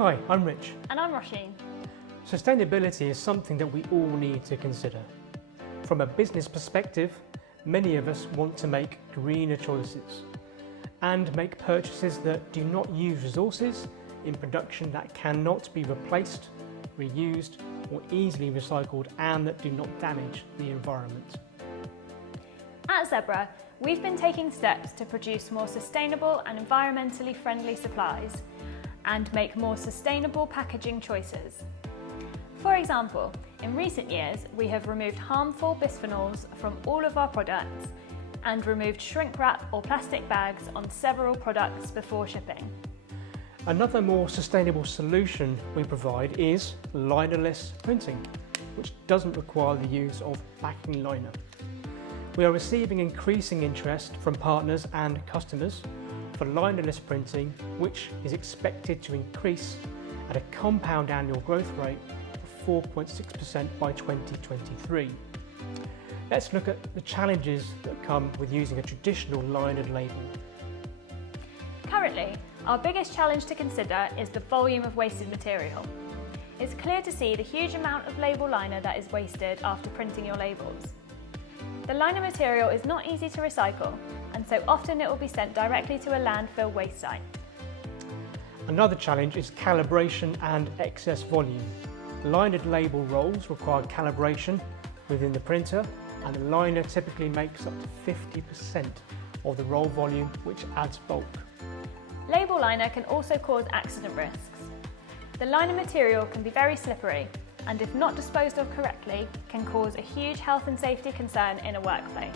Hi, I'm Rich. And I'm Roisin. Sustainability is something that we all need to consider. From a business perspective, many of us want to make greener choices and make purchases that do not use resources in production that cannot be replaced, reused or easily recycled, and that do not damage the environment. At Zebra, we've been taking steps to produce more sustainable and environmentally friendly supplies and make more sustainable packaging choices. For example, in recent years, we have removed harmful bisphenols from all of our products and removed shrink wrap or plastic bags on several products before shipping. Another more sustainable solution we provide is linerless printing, which doesn't require the use of backing liner. We are receiving increasing interest from partners and customers for linerless printing, which is expected to increase at a compound annual growth rate of 4.6% by 2023. Let's look at the challenges that come with using a traditional linered label. Currently, our biggest challenge to consider is the volume of wasted material. It's clear to see the huge amount of label liner that is wasted after printing your labels. The liner material is not easy to recycle, and so often it will be sent directly to a landfill waste site. Another challenge is calibration and excess volume. Linered label rolls require calibration within the printer, and the liner typically makes up to 50% of the roll volume, which adds bulk. Label liner can also cause accident risks. The liner material can be very slippery, and if not disposed of correctly, can cause a huge health and safety concern in a workplace.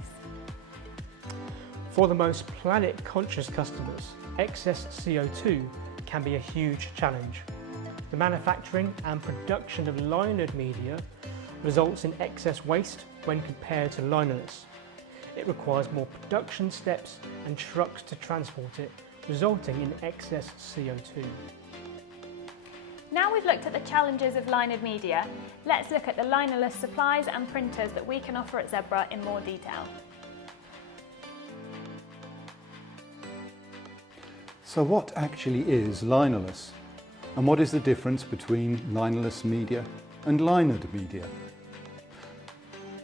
For the most planet-conscious customers, excess CO2 can be a huge challenge. The manufacturing and production of linered media results in excess waste when compared to linerless. It requires more production steps and trucks to transport it, resulting in excess CO2. Now we've looked at the challenges of linered media, let's look at the linerless supplies and printers that we can offer at Zebra in more detail. So what actually is linerless? And what is the difference between linerless media and linered media?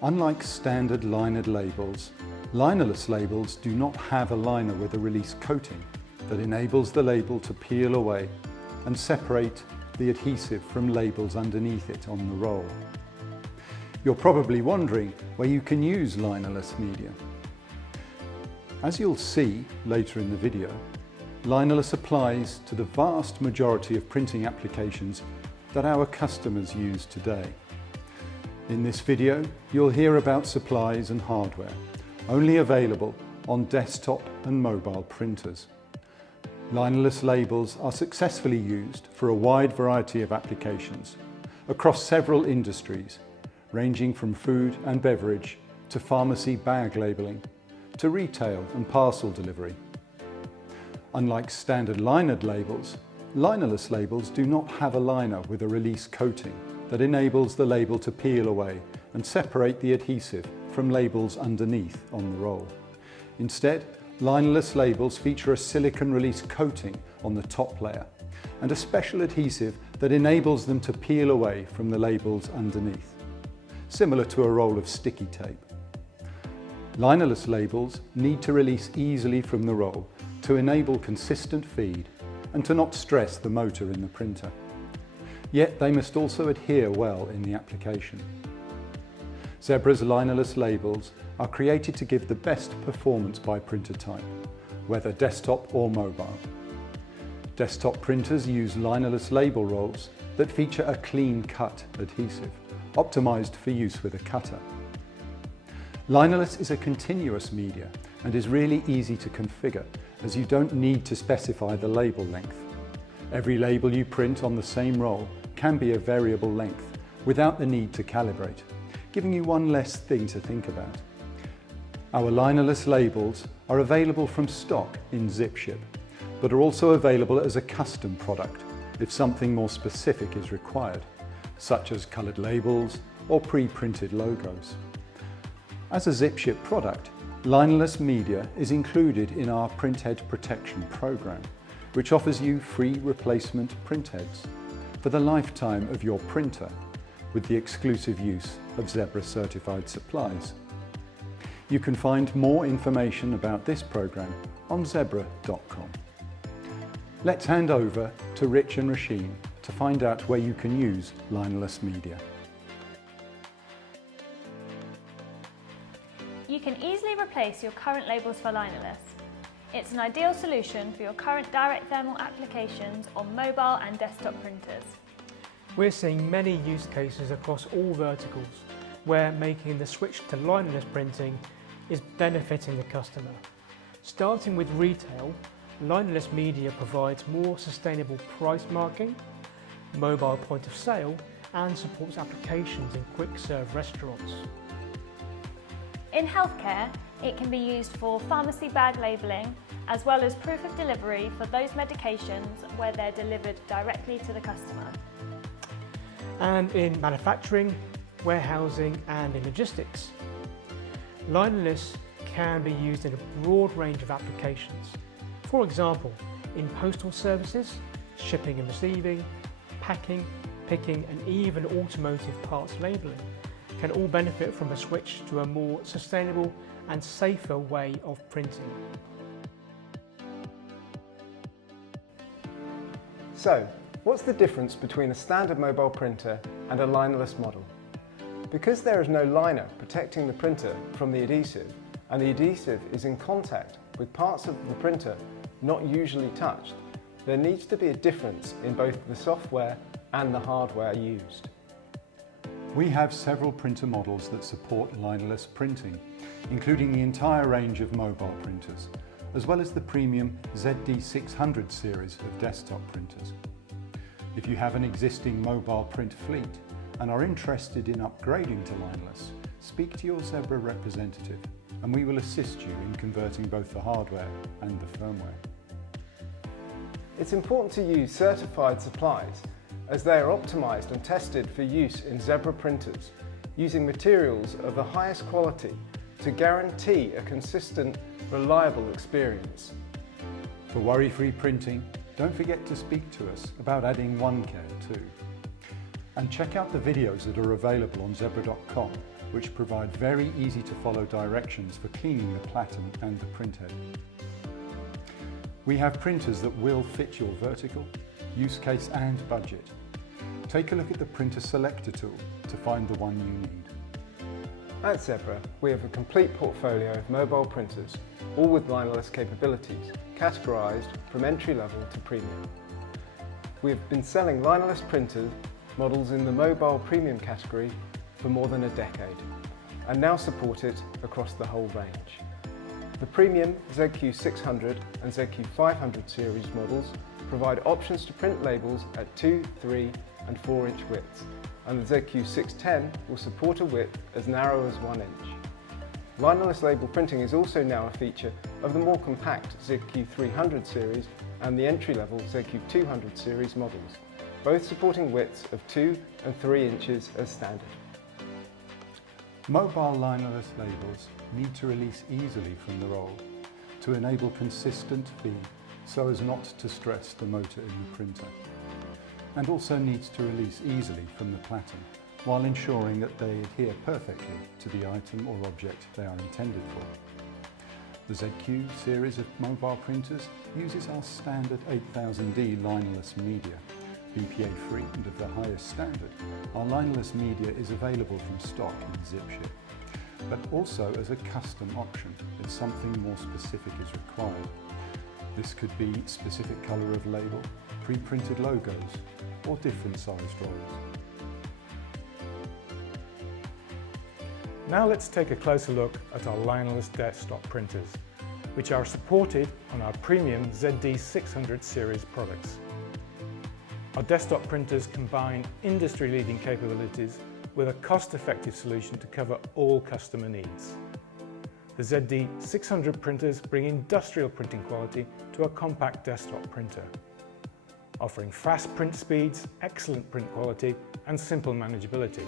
Unlike standard linered labels, linerless labels do not have a liner with a release coating that enables the label to peel away and separate the adhesive from labels underneath it on the roll. You're probably wondering where you can use linerless media. As you'll see later in the video, linerless applies to the vast majority of printing applications that our customers use today. In this video, you'll hear about supplies and hardware only available on desktop and mobile printers. Linerless labels are successfully used for a wide variety of applications across several industries, ranging from food and beverage to pharmacy bag labelling to retail and parcel delivery. Unlike standard linered labels, linerless labels do not have a liner with a release coating that enables the label to peel away and separate the adhesive from labels underneath on the roll. Instead, linerless labels feature a silicone release coating on the top layer and a special adhesive that enables them to peel away from the labels underneath, similar to a roll of sticky tape. Linerless labels need to release easily from the roll to enable consistent feed and to not stress the motor in the printer. Yet they must also adhere well in the application. Zebra's linerless labels are created to give the best performance by printer type, whether desktop or mobile. Desktop printers use linerless label rolls that feature a clean cut adhesive, optimized for use with a cutter. Linerless is a continuous media and is really easy to configure, as you don't need to specify the label length. Every label you print on the same roll can be a variable length without the need to calibrate, giving you one less thing to think about. Our linerless labels are available from stock in ZipShip, but are also available as a custom product if something more specific is required, such as coloured labels or pre-printed logos. As a ZipShip product, linerless media is included in our printhead protection program which offers you free replacement printheads for the lifetime of your printer with the exclusive use of Zebra certified supplies. You can find more information about this program on zebra.com. Let's hand over to Rich and Rasheen to find out where you can use Linerless media. You can easily replace your current labels for Linerless. It's an ideal solution for your current direct thermal applications on mobile and desktop printers. We're seeing many use cases across all verticals where making the switch to linerless printing is benefiting the customer. Starting with retail, linerless media provides more sustainable price marking, mobile point of sale, and supports applications in quick serve restaurants. In healthcare, it can be used for pharmacy bag labelling as well as proof of delivery for those medications where they're delivered directly to the customer. And in manufacturing, warehousing, and in logistics. Linerless can be used in a broad range of applications. For example, in postal services, shipping and receiving, packing, picking, and even automotive parts labelling can all benefit from a switch to a more sustainable and safer way of printing. So, what's the difference between a standard mobile printer and a linerless model? Because there is no liner protecting the printer from the adhesive, and the adhesive is in contact with parts of the printer not usually touched, there needs to be a difference in both the software and the hardware used. We have several printer models that support linerless printing, including the entire range of mobile printers, as well as the premium ZD600 series of desktop printers. If you have an existing mobile print fleet and are interested in upgrading to linerless, speak to your Zebra representative and we will assist you in converting both the hardware and the firmware. It's important to use certified supplies as they are optimized and tested for use in Zebra printers using materials of the highest quality to guarantee a consistent, reliable experience. For worry-free printing, don't forget to speak to us about adding OneCare too. And check out the videos that are available on zebra.com, which provide very easy to follow directions for cleaning the platen and the printhead. We have printers that will fit your vertical, use case and budget. Take a look at the printer selector tool to find the one you need. At Zebra, we have a complete portfolio of mobile printers, all with linerless capabilities, categorized from entry-level to premium. We have been selling linerless printer models in the mobile premium category for more than a decade, and now support it across the whole range. The premium ZQ600 and ZQ500 series models provide options to print labels at 2, 3 and 4 inch widths, and the ZQ610 will support a width as narrow as 1 inch. Linerless label printing is also now a feature of the more compact ZQ300 series and the entry-level ZQ200 series models, both supporting widths of 2 and 3 inches as standard. Mobile linerless labels need to release easily from the roll to enable consistent feed so as not to stress the motor in the printer, and also needs to release easily from the platen while ensuring that they adhere perfectly to the item or object they are intended for. The ZQ series of mobile printers uses our standard 8000D linerless media, BPA free and of the highest standard. Our linerless media is available from stock in ZipShip, but also as a custom option if something more specific is required. This could be specific colour of label, pre-printed logos, or different sized rolls. Now let's take a closer look at our linerless desktop printers, which are supported on our premium ZD600 series products. Our desktop printers combine industry-leading capabilities with a cost-effective solution to cover all customer needs. The ZD600 printers bring industrial printing quality to a compact desktop printer, offering fast print speeds, excellent print quality, and simple manageability.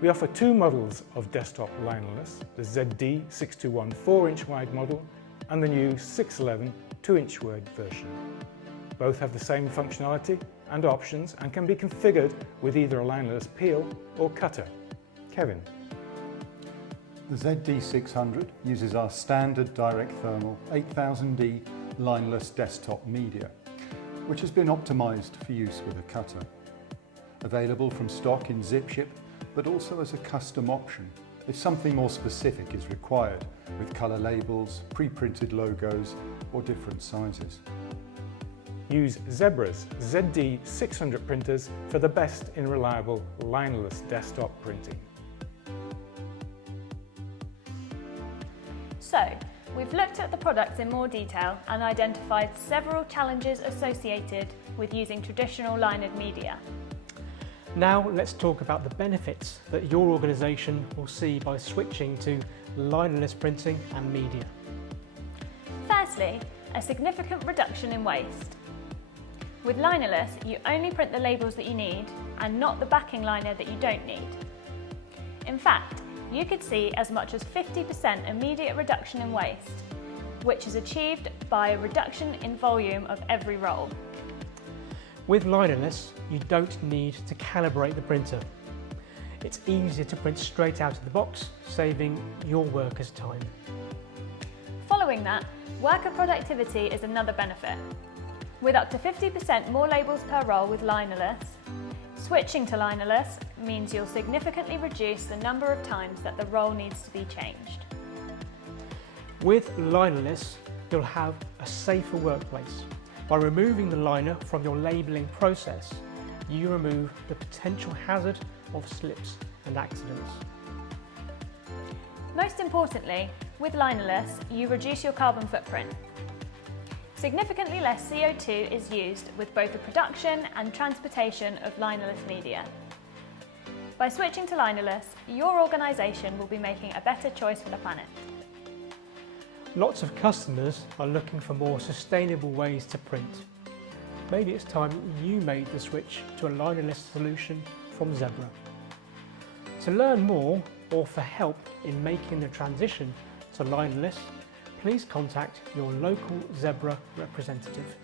We offer two models of desktop linerless, the ZD621 4-inch wide model and the new 611 2-inch wide version. Both have the same functionality and options and can be configured with either a linerless peel or cutter. Kevin. The ZD600 uses our standard direct thermal 8000D lineless desktop media, which has been optimised for use with a cutter. Available from stock in ZipShip, but also as a custom option if something more specific is required, with colour labels, pre-printed logos or different sizes. Use Zebra's ZD600 printers for the best in reliable linerless desktop printing. So, we've looked at the products in more detail and identified several challenges associated with using traditional linered media. Now let's talk about the benefits that your organisation will see by switching to linerless printing and media. Firstly, a significant reduction in waste. With linerless, you only print the labels that you need and not the backing liner that you don't need. In fact, you could see as much as 50% immediate reduction in waste, which is achieved by a reduction in volume of every roll. With linerless, you don't need to calibrate the printer. It's easier to print straight out of the box, saving your workers time. Following that, worker productivity is another benefit. With up to 50% more labels per roll with linerless, switching to linerless means you'll significantly reduce the number of times that the roll needs to be changed. With linerless, you'll have a safer workplace. By removing the liner from your labelling process, you remove the potential hazard of slips and accidents. Most importantly, with linerless, you reduce your carbon footprint. Significantly less CO2 is used with both the production and transportation of linerless media. By switching to linerless, your organisation will be making a better choice for the planet. Lots of customers are looking for more sustainable ways to print. Maybe it's time you made the switch to a linerless solution from Zebra. To learn more or for help in making the transition to linerless, please contact your local Zebra representative.